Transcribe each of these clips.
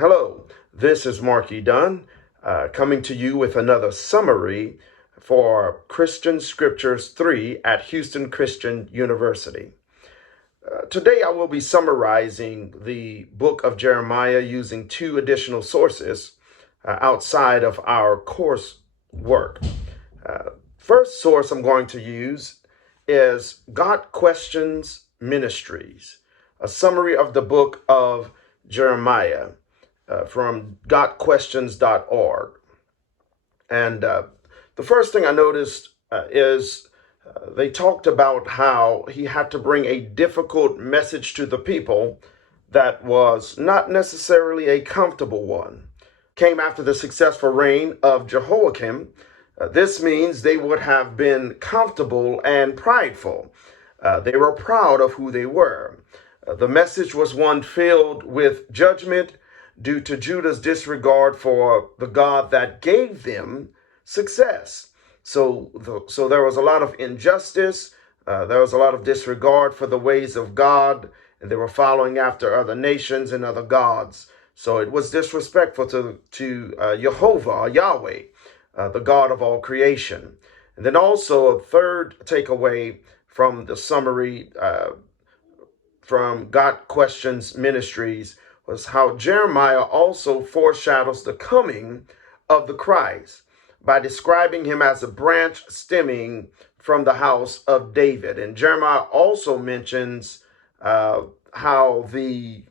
Hello, this is Mark E. Dunn coming to you with another summary for Christian Scriptures 3 at Houston Christian University. Today I will be summarizing the book of Jeremiah using two additional sources outside of our course work. First source I'm going to use is Got Questions Ministries, a summary of the book of Jeremiah from gotquestions.org. And the first thing I noticed is they talked about how he had to bring a difficult message to the people that was not necessarily a comfortable one. Came after the successful reign of Jehoiakim. This means they would have been comfortable and prideful. They were proud of who they were. The message was one filled with judgment due to Judah's disregard for the God that gave them success. So there was a lot of injustice. There was a lot of disregard for the ways of God, and they were following after other nations and other gods. So it was disrespectful to Jehovah, Yahweh, the God of all creation. And then also a third takeaway from the summary from Got Questions Ministries was how Jeremiah also foreshadows the coming of the Christ by describing him as a branch stemming from the house of David. And Jeremiah also mentions how the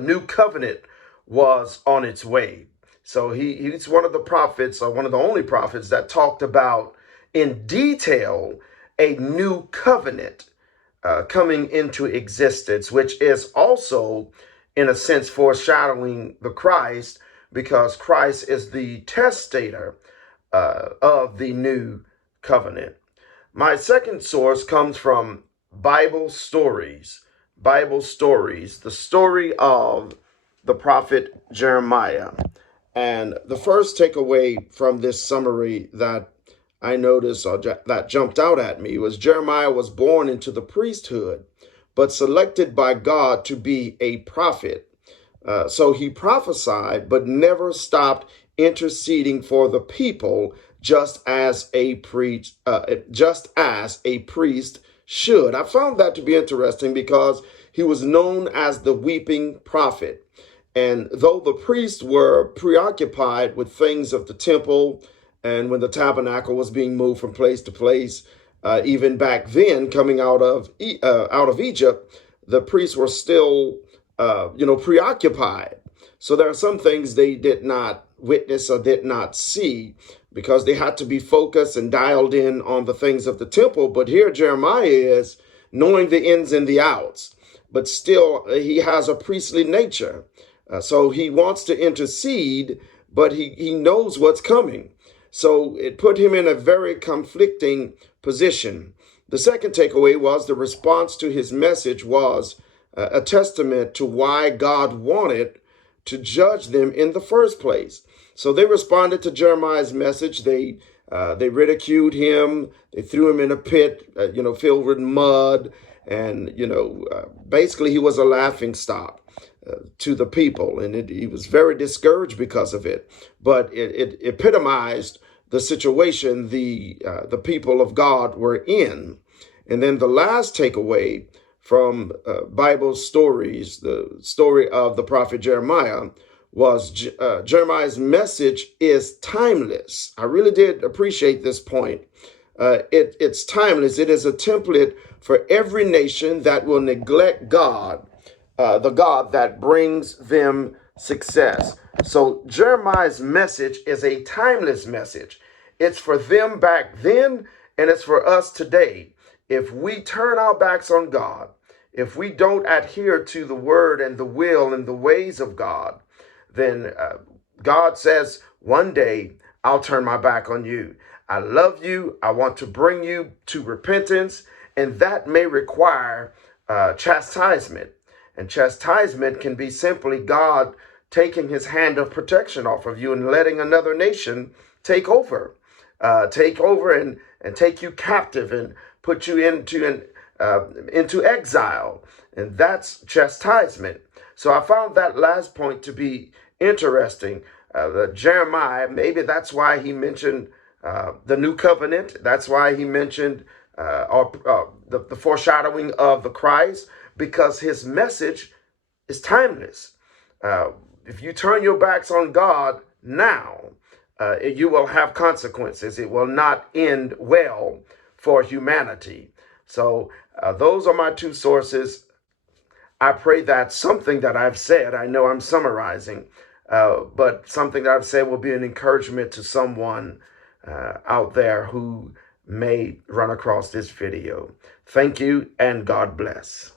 new covenant was on its way. So he's one of the prophets, or one of the only prophets that talked about in detail a new covenant coming into existence, which is also, in a sense, foreshadowing the Christ, because Christ is the testator of the new covenant. My second source comes from Bible Stories. Bible Stories, the story of the prophet Jeremiah. And the first takeaway from this summary that I noticed, or that jumped out at me, was Jeremiah was born into the priesthood, but selected by God to be a prophet. So he prophesied, but never stopped interceding for the people, just as a priest should. I found that to be interesting because he was known as the weeping prophet. And though the priests were preoccupied with things of the temple, and when the tabernacle was being moved from place to place, even back then, coming out of Egypt, the priests were still, preoccupied. So there are some things they did not witness or did not see because they had to be focused and dialed in on the things of the temple. But here Jeremiah is knowing the ins and the outs, but still he has a priestly nature. So he wants to intercede, but he knows what's coming. So it put him in a very conflicting position. The second takeaway was the response to his message was a testament to why God wanted to judge them in the first place. So they responded to Jeremiah's message. They ridiculed him. They threw him in a pit, filled with mud. And, basically he was a laughingstock to the people. And he was very discouraged because of it. But it epitomized the situation the people of God were in. And then the last takeaway from Bible Stories, the story of the prophet Jeremiah, was Jeremiah's message is timeless. I really did appreciate this point. It's timeless. It is a template for every nation that will neglect God, the God that brings them success. So Jeremiah's message is a timeless message. It's for them back then, and it's for us today. If we turn our backs on God, if we don't adhere to the word and the will and the ways of God, then God says, one day I'll turn my back on you. I love you. I want to bring you to repentance, and that may require chastisement. And chastisement can be simply God taking his hand of protection off of you and letting another nation take over and take you captive and put you into exile. And that's chastisement. So I found that last point to be interesting. Jeremiah, maybe that's why he mentioned the new covenant. That's why he mentioned the foreshadowing of the Christ, because his message is timeless. If you turn your backs on God now, you will have consequences. It will not end well for humanity. So those are my two sources. I pray that something that I've said, I know I'm summarizing, but something that I've said will be an encouragement to someone out there who may run across this video. Thank you, and God bless.